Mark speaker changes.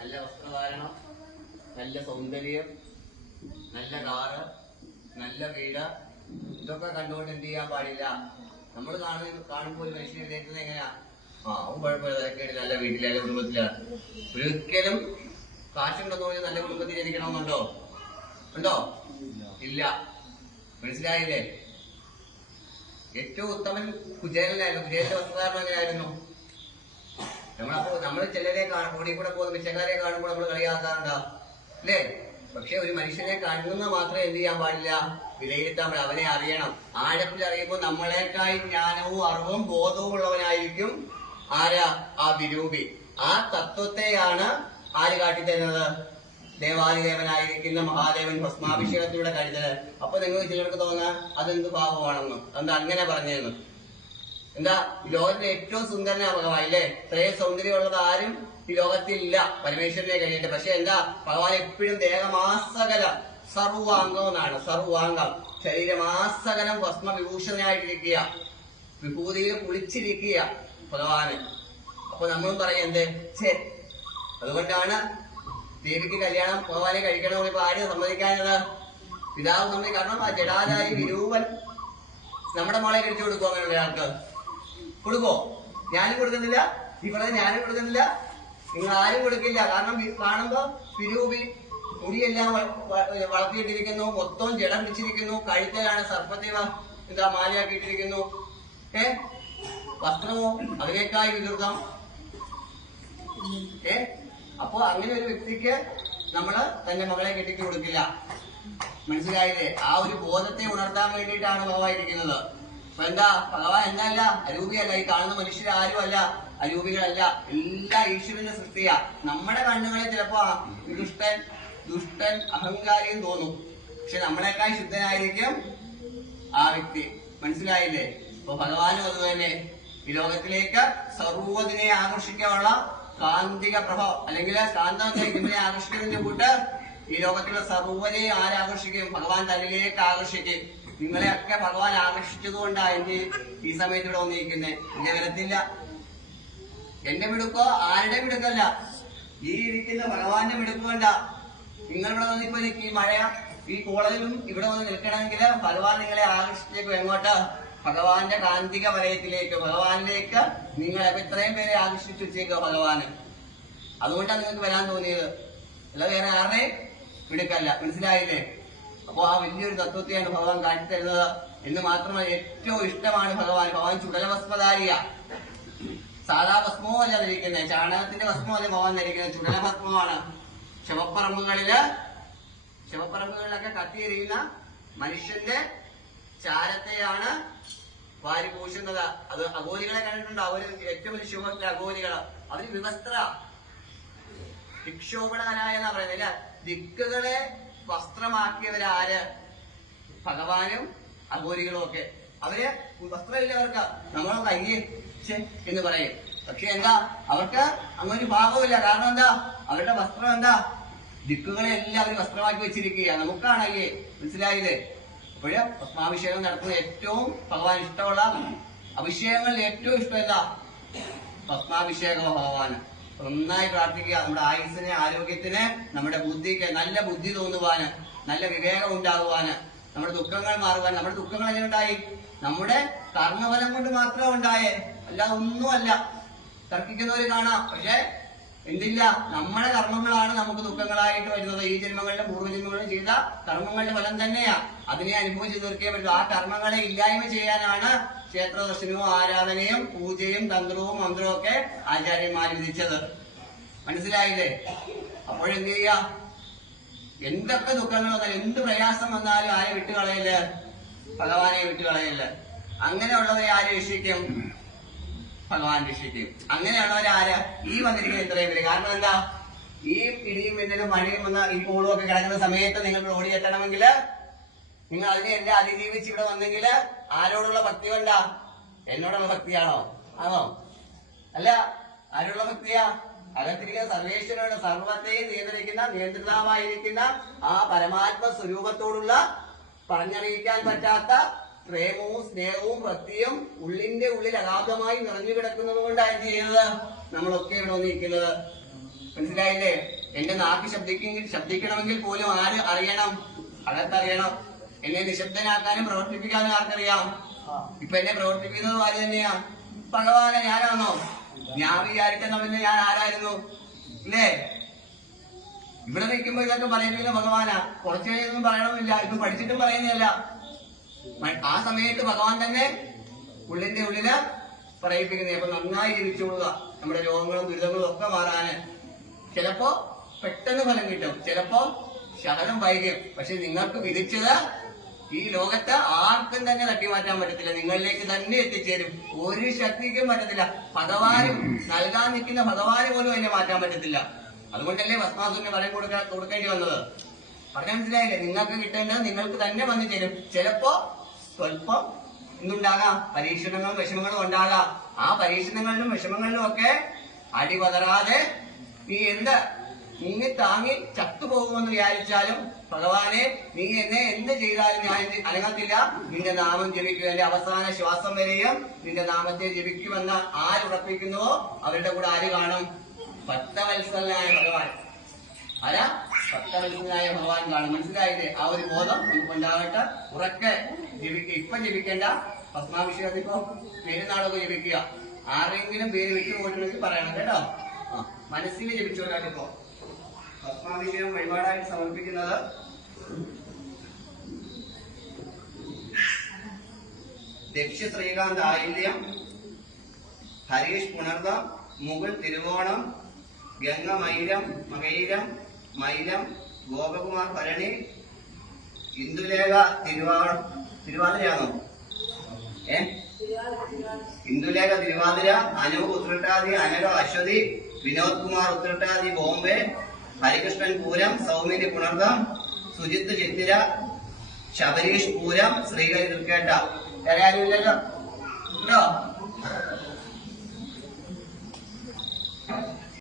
Speaker 1: നല്ല വസ്ത്രധാരണം നല്ല സൗന്ദര്യം നല്ല കാറ് നല്ല വീട് ഇതൊക്കെ കണ്ടുകൊണ്ട് എന്ത് ചെയ്യാൻ പാടില്ല. നമ്മൾ കാണുന്ന കാണുമ്പോൾ ഒരു മനുഷ്യനെ വിലയിരുത്തുന്നത് എങ്ങനെയാ? ആ അവൻ കുഴപ്പമില്ല തിരക്കേട് നല്ല വീട്ടിലെ കുടുംബത്തിലാണ് ഒരിക്കലും കാശുണ്ടെന്ന് പറഞ്ഞാൽ നല്ല കുടുംബത്തിൽ ജനിക്കണമെന്നുണ്ടോ? ഉണ്ടോ? ഇല്ല. മനസ്സിലായില്ലേ? ഏറ്റവും ഉത്തമൻ കുചേലനായിരുന്നു. കുചേലന്റെ വസ്ത്രധാരണം എങ്ങനെയായിരുന്നു? നമ്മളപ്പോ നമ്മൾ ചിലരെ കൂടി കൂടെ പോകുന്ന മിച്ചക്കാരെ കാണുമ്പോൾ നമ്മൾ കളിയാക്കാറുണ്ടാവും. അല്ലേ? പക്ഷെ ഒരു മനുഷ്യനെ കാണുന്ന മാത്രമേ എന്ത് ചെയ്യാൻ പാടില്ല? വിലയിരുത്താൻ അവനെ അറിയണം. ആഴത്തിൽ അറിയുമ്പോൾ നമ്മളെക്കായി ജ്ഞാനവും അറിവും ബോധവും ഉള്ളവനായിരിക്കും ആരാ? ആ വിരൂപി. ആ തത്വത്തെയാണ് ആര് കാട്ടിത്തരുന്നത്? ദേവാദിദേവനായിരിക്കുന്ന മഹാദേവൻ ഭസ്മാഭിഷേകത്തിലൂടെ കഴിഞ്ഞത് അപ്പൊ നിങ്ങൾക്ക് ചിലർക്ക് തോന്നാ അതെന്ത് പാപമാണെന്ന്. എന്താ അങ്ങനെ പറഞ്ഞതെന്ന് എന്താ ലോകത്തിലെ ഏറ്റവും സുന്ദരനാ ഭഗവാൻ ഇല്ലേ? ഇത്രയും സൗന്ദര്യമുള്ളത് ആരും ഈ ലോകത്തിൽ ഇല്ല പരമേശ്വരനെ കഴിഞ്ഞിട്ട്. പക്ഷെ എന്താ ഭഗവാൻ എപ്പോഴും ദേഹമാസകലം സർവാംഗം എന്നാണ് സർവാംഗം. ശരീരമാസകലം ഭസ്മ വിഭൂഷണനായിട്ടിരിക്കുക വിഭൂതിയിൽ കുളിച്ചിരിക്കുക ഭഗവാന്. അപ്പൊ നമ്മളും പറയും എന്ത്? അതുകൊണ്ടാണ് ദേവിക്ക് കല്യാണം ഭഗവാനെ കഴിക്കണമെന്ന് ഇപ്പൊ ആരും സമ്മതിക്കാഞ്ഞത്. പിതാവ് നമ്മൾ കാരണം ആ ജഡാലായി വിരൂപൻ. നമ്മുടെ മോളെ കഴിച്ചു കൊടുക്കും അങ്ങനെയുള്ള ആൾക്ക്? കൊടുക്കോ? ഞാനും കൊടുക്കുന്നില്ല. ഇവിടെ ഞാനും കൊടുക്കുന്നില്ല. നിങ്ങൾ ആരും കൊടുക്കില്ല. കാരണം കാണുമ്പോൾ കാണുമ്പോ പിരൂപി മുടിയെല്ലാം വളർത്തിയിട്ടിരിക്കുന്നു. മൊത്തം ജടം പിടിച്ചിരിക്കുന്നു. കഴുത്തലാണ് സർപ്പത്തെ എന്താ മാലയാക്കിയിട്ടിരിക്കുന്നു. ഏ? വസ്ത്രമോ? അതിനേക്കായി വികൃതം. ഏ? അപ്പൊ അങ്ങനെ ഒരു വ്യക്തിക്ക് നമ്മൾ തന്റെ മകളെ കെട്ടിക്ക് കൊടുക്കില്ല. മനസ്സിലായില്ലേ? ആ ഒരു ബോധത്തെ ഉണർത്താൻ വേണ്ടിയിട്ടാണ് ഭഗവാൻ ഇരിക്കുന്നത് അപ്പൊ എന്താ ഭഗവാൻ എന്നല്ല അരൂപിയല്ല ഈ കാണുന്ന മനുഷ്യരാരും അല്ല അരൂപികളല്ല. എല്ലാ ഈശ്വരനും സൃഷ്ടിയ. നമ്മുടെ കണ്ണുകളെ ചിലപ്പോ ദുഷ്ടൻ ദുഷ്ടൻ അഹങ്കാരിയും തോന്നും. പക്ഷെ നമ്മളെക്കാൾ ശുദ്ധനായിരിക്കും ആ വ്യക്തി. മനസ്സിലായില്ലേ? അപ്പൊ ഭഗവാനും അതുപോലെ ഈ ലോകത്തിലേക്ക് സർവതിനെ ആകർഷിക്കാനുള്ള കാന്തിക പ്രഭാവം അല്ലെങ്കിൽ കാന്തത്തെ ഇതിനെ ആകർഷിക്കുന്നതിന്റെ കൂട്ട് ഈ ലോകത്തിലെ സർവനെ ആരാകർഷിക്കും? ഭഗവാൻ തന്നിലേക്ക് ആകർഷിക്കും. നിങ്ങളെയൊക്കെ ഭഗവാൻ ആകർഷിച്ചതുകൊണ്ടാണ് എന്റെ ഈ സമയത്ത് ഇവിടെ വന്നിരിക്കുന്നത് എന്റെ വരത്തില്ല. എന്റെ മിടുക്കോ ആരുടെ മിടുക്കല്ല ഈ ഇരിക്കുന്ന ഭഗവാന്റെ മിടുക്ക് നിങ്ങൾ ഇവിടെ വന്നിപ്പോ ഈ മഴ ഈ കോളേജിലും ഇവിടെ വന്ന് നിൽക്കണമെങ്കിൽ ഭഗവാൻ നിങ്ങളെ ആകർഷിച്ചേക്കും. എങ്ങോട്ട്? ഭഗവാന്റെ കാന്തിക വലയത്തിലേക്ക് ഭഗവാനിലേക്ക് നിങ്ങൾ ഇത്രയും പേരെ ആകർഷിച്ചു വെച്ചേക്കുക ഭഗവാന്. അതുകൊണ്ടാണ് നിങ്ങൾക്ക് വരാൻ തോന്നിയത്. അല്ല വേറെ ആരുടെ മിടുക്കല്ല മനസ്സിലായില്ലേ? അപ്പോ ആ വലിയൊരു തത്വത്തെയാണ് ഭഗവാൻ കാട്ടിത്തരുന്നത് എന്ന് മാത്രമല്ല ഏറ്റവും ഇഷ്ടമാണ് ഭഗവാൻ. ഭഗവാൻ ചുടലഭസ്മധാരിയ സാധാ ഭസ്മവും അല്ല ധരിക്കുന്നത് ചാണകത്തിന്റെ ഭസ്മോ അല്ല ഭഗവാൻ ധരിക്കുന്നത്. ചുടലഭസ്മമാണ് ശവപ്പറമ്പുകളിൽ ശവപ്പറമ്പുകളിലൊക്കെ കത്തിയെറിയുന്ന മനുഷ്യന്റെ ചാരത്തെയാണ് വാരി പൂശുന്നത്. അത് അഗോരികളെ കണ്ടിട്ടുണ്ട്? അവർ ഏറ്റവും വലിയ ശുഭത്തിലെ അഗോരികൾ അവർ വിവസ്ത്ര വിക്ഷോഭണകനായ എന്നാ പറയുന്നത് ദിക്കുകളെ വസ്ത്രമാക്കിയവരാര്? ഭഗവാനും അഘോരികളും ഒക്കെ. അവർ വസ്ത്രമില്ല അവർക്ക് നമ്മൾ കയ്യേ എന്ന് പറയും. പക്ഷെ എന്താ? അവർക്ക് അങ്ങനെ ഒരു ഭാഗമില്ല കാരണം എന്താ? അവരുടെ വസ്ത്രം എന്താ? ദിക്കുകളെ എല്ലാം അവർ വസ്ത്രമാക്കി വെച്ചിരിക്കുക നമുക്കാണ് അയ്യേ മനസ്സിലായില്ലേ? അപ്പോഴ് പത്മാഭിഷേകം നടത്തുന്ന ഏറ്റവും ഭഗവാൻ ഇഷ്ടമുള്ള അഭിഷേകങ്ങളിൽ ഏറ്റവും ഇഷ്ടം എന്താ? പത്മാഭിഷേക ഭഗവാന്? നന്നായി പ്രാർത്ഥിക്കുക. നമ്മുടെ ആയുസിന് ആരോഗ്യത്തിന് നമ്മുടെ ബുദ്ധിക്ക് നല്ല ബുദ്ധി തോന്നുവാന് നല്ല വിവേകം ഉണ്ടാകുവാന് നമ്മുടെ ദുഃഖങ്ങൾ മാറുവാൻ നമ്മുടെ ദുഃഖങ്ങൾ എങ്ങനെ ഉണ്ടായി? നമ്മുടെ കർമ്മഫലം കൊണ്ട് മാത്രം ഉണ്ടായേ. അല്ല ഒന്നുമല്ല. തർക്കിക്കുന്നവര് കാണാം. പക്ഷെ എന്തില്ല. നമ്മുടെ കർമ്മങ്ങളാണ് നമുക്ക് ദുഃഖങ്ങളായിട്ട് വരുന്നത്. ഈ ജന്മങ്ങളിലും പൂർവജന്മങ്ങളിലും ചെയ്ത കർമ്മങ്ങളുടെ ഫലം തന്നെയാ. അതിനെ അനുഭവിച്ച് തീർക്കേ പറ്റൂ. ആ കർമ്മങ്ങളെ ഇല്ലായ്മ ചെയ്യാനാണ് ക്ഷേത്ര ദർശനവും ആരാധനയും പൂജയും തന്ത്രവും മന്ത്രവും ഒക്കെ ആചാര്യന്മാർ വിധിച്ചത് മനസ്സിലായില്ലേ? അപ്പോഴെന്ത് ചെയ്യാ? എന്തൊക്കെ ദുഃഖങ്ങൾ വന്നാലും എന്ത് പ്രയാസം വന്നാലും ആരെ വിട്ടുകളയില്ല ഭഗവാനെ വിട്ടുകളയില്ല അങ്ങനെയുള്ളവരെ ആര് രക്ഷിക്കും? ഭഗവാൻ രക്ഷിക്കും. അങ്ങനെയുള്ളവരെ ആര്? ഈ വന്നിരിക്കുന്ന ഇത്രയും പേര്. കാരണം എന്താ? ഈ പിടിയും മിന്നലും മഴയും വന്ന ഈ പൂളും ഒക്കെ കിടക്കുന്ന സമയത്ത് നിങ്ങൾ ഓടിയെത്തണമെങ്കിൽ നിങ്ങൾ അതിനെ എല്ലാം അതിജീവിച്ച് ഇവിടെ വന്നെങ്കിൽ ആരോടുള്ള ഭക്തി വേണ്ട എന്നോടുള്ള ഭക്തിയാണോ? ആണോ? അല്ല ആരോടുള്ള ഭക്തിയാ? അകത്തിരിക്കുന്ന സർവേശ്വരനോട് സർവത്തെയും നിയന്ത്രിക്കുന്ന നിയന്ത്രിതാവായിരിക്കുന്ന ആ പരമാത്മ സ്വരൂപത്തോടുള്ള പറഞ്ഞറിയിക്കാൻ പറ്റാത്ത പ്രേമവും സ്നേഹവും ഭക്തിയും ഉള്ളിന്റെ ഉള്ളിൽ അഗാധമായി നിറഞ്ഞു കിടക്കുന്നത് കൊണ്ടാണ് എന്ത് ചെയ്യുന്നത്? നമ്മളൊക്കെ ഇവിടെ വന്നിരിക്കുന്നത്. മനസ്സിലായില്ലേ? എന്റെ നാക്ക് ശബ്ദിക്കെങ്കിൽ ശബ്ദിക്കണമെങ്കിൽ പോലും ആര് അറിയണം? അകത്തറിയണം. എന്നെ നിശബ്ദനാക്കാനും പ്രവർത്തിപ്പിക്കാനും ആർക്കറിയാം? ഇപ്പൊ എന്നെ പ്രവർത്തിപ്പിക്കുന്നത് ആര് തന്നെയാ? ഭഗവാനെ ഞാനാണോ? ഞാൻ വിചാരിക്കുന്ന പിന്നെ ഞാൻ ആരായിരുന്നു? ഇല്ലേ? ഇവിടെ നിൽക്കുമ്പോ ഇതൊക്കെ പറയുന്നില്ല ഭഗവാനാ. കുറച്ച് കഴിഞ്ഞൊന്നും പറയണമെന്നില്ല ഇപ്പൊ പഠിച്ചിട്ടും പറയുന്നില്ല ആ സമയത്ത് ഭഗവാൻ തന്നെ ഉള്ളിന്റെ ഉള്ളിൽ പറയിപ്പിക്കുന്നത് അപ്പൊ നന്നായി ജീവിച്ചുകൊള്ളുക നമ്മുടെ രോഗങ്ങളും ദുരിതങ്ങളും ഒക്കെ മാറാന്. ചിലപ്പോ പെട്ടെന്ന് ഫലം കിട്ടും. ചിലപ്പോ ശകലം വൈകും പക്ഷെ നിങ്ങൾക്ക് വിധിച്ചത് ഈ ലോകത്തെ ആർക്കും തന്നെ തട്ടി മാറ്റാൻ പറ്റത്തില്ല. നിങ്ങളിലേക്ക് തന്നെ എത്തിച്ചേരും. ഒരു ശക്തിക്കും പറ്റത്തില്ല. ഭഗവാനും നൽകാൻ നിൽക്കുന്ന ഭഗവാന് പോലും എന്നെ മാറ്റാൻ പറ്റത്തില്ല. അതുകൊണ്ടല്ലേ ഭസ്മാസുരന് വരം കൊടുക്കാൻ കൊടുക്കേണ്ടി വന്നത്? പറഞ്ഞ മനസ്സിലായില്ലേ? നിങ്ങൾക്ക് കിട്ടേണ്ടത് നിങ്ങൾക്ക് തന്നെ വന്നു ചേരും. ചിലപ്പോ സ്വല്പം എന്തുണ്ടാകാം? പരീക്ഷണങ്ങളും വിഷമങ്ങളും ഉണ്ടാകാം. ആ പരീക്ഷണങ്ങളിലും വിഷമങ്ങളിലും ഒക്കെ അടിപതറാതെ നീ എന്ത്? നീങ്ങി താങ്ങി ചത്തുപോകുമെന്ന് വിചാരിച്ചാലും ഭഗവാനെ നീ എന്നെ എന്ത് ചെയ്താലും ഞാൻ അനങ്ങത്തില്ല. നിന്റെ നാമം ജപിക്കും. എന്റെ അവസാന ശ്വാസം വരെയും നിന്റെ നാമത്തെ ജപിക്കുമെന്ന് ആരുറപ്പിക്കുന്നുവോ അവരുടെ കൂടെ ആര് കാണും? ഭക്തവത്സലനായ ഭഗവാൻ. ആരാ? ഭക്തവത്സലനായ ഭഗവാൻ കാണും. മനസ്സിലായില്ലേ? ആ ഒരു ബോധം നമുക്ക് ഉണ്ടാകട്ടെ ഉറക്കെ ജപിക്കുക ഇപ്പൊ ജപിക്കേണ്ട. ഭസ്മാഭിഷേകത്തിൽ ഇപ്പൊ പെരുന്നാളൊക്കെ ജപിക്കുക. ആരെങ്കിലും പേര് വിട്ടുപോയിട്ടുണ്ടെങ്കിൽ പറയണം കേട്ടോ. ആ മനസ്സിൽ ജപിച്ചോളാം വഴിപാടായി സമർപ്പിക്കുന്നത് ദക്ഷ്യ ശ്രീകാന്ത് ആയില്യം ഹരീഷ് പുണർദ മുഗൾ തിരുവോണം ഗംഗ മൈലം മകൈലം മൈലം ഗോപകുമാർ ഭരണി ഇന്ദുലേഖ തിരുവാ തിരുവാതിരയാണോ? ഏ? ഇന്ദുലേഖ തിരുവാതിര അനൂപ് ഉത്രട്ടാതി അനഘ അശ്വതി വിനോദ് കുമാർ ഉത്രട്ടാതി ബോംബെ ഹരികൃഷ്ണൻ പൂരം സൗമിനി പുണർദം സുജിത്ത് ചിത്തിര ശബരീഷ് പൂരം ശ്രീകരി തൃക്കേട്ട ആരും ഇല്ലല്ലോ ഉണ്ടോ?